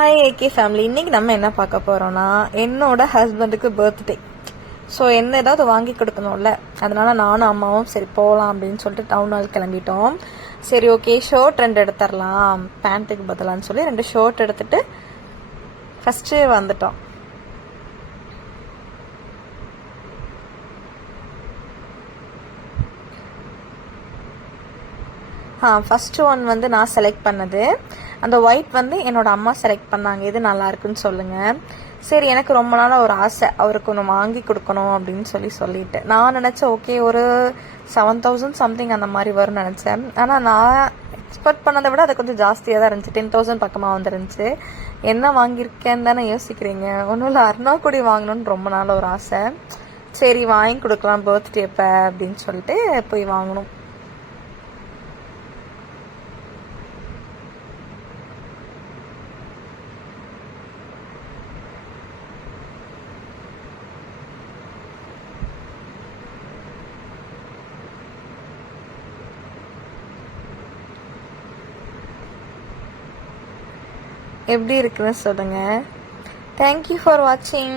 Hi AK family. இன்னைக்கு நம்ம என்ன பார்க்க போறோம்னா, என்னோட ஹஸ்பண்டுக்கு பர்த்டே. ஸோ என்ன ஏதாவது வாங்கி கொடுக்கணும்ல, அதனால நானும் அம்மாவும் சரி போகலாம் அப்படின்னு சொல்லிட்டு டவுன் ஹால் கிளம்பிட்டோம். சரி ஓகே, ஷர்ட் 2 எடுத்துடலாம், பேண்ட்டுக்கு பதிலான்னு சொல்லி 2 ஷர்ட் எடுத்துட்டு ஃபஸ்ட்டு வந்துட்டோம். ஃபஸ்ட்டு ஒன் வந்து நான் செலக்ட் பண்ணது. அந்த ஒயிட் வந்து என்னோட அம்மா செலக்ட் பண்ணாங்க, இது நல்லா இருக்குன்னு சொல்லுங்க. சரி, எனக்கு ரொம்ப நாளாக ஒரு ஆசை, அவருக்கு ஒன்று வாங்கி கொடுக்கணும் அப்படின்னு சொல்லிட்டு நான் நினச்சேன் ஓகே ஒரு 7,000 சம்திங் அந்த மாதிரி வரும்னு நினச்சேன். ஆனால் நான் எக்ஸ்பெக்ட் பண்ணதை விட அது கொஞ்சம் ஜாஸ்தியாக தான் இருந்துச்சு. 10,000 பக்கமாக வந்துருந்துச்சு. என்ன வாங்கியிருக்கேன்னு தானே யோசிக்கிறீங்க. ஒன்றும் இல்லை, அருணாக்குடி வாங்கணும்னு ரொம்ப நாள் ஒரு ஆசை. சரி வாங்கி கொடுக்கலாம் பர்த்டே எப்போ அப்படின்னு சொல்லிட்டு போய் வாங்கணும். எப்படி இருக்குன்னு சொல்லுங்க. தேங்க்யூ ஃபார் வாட்சிங்.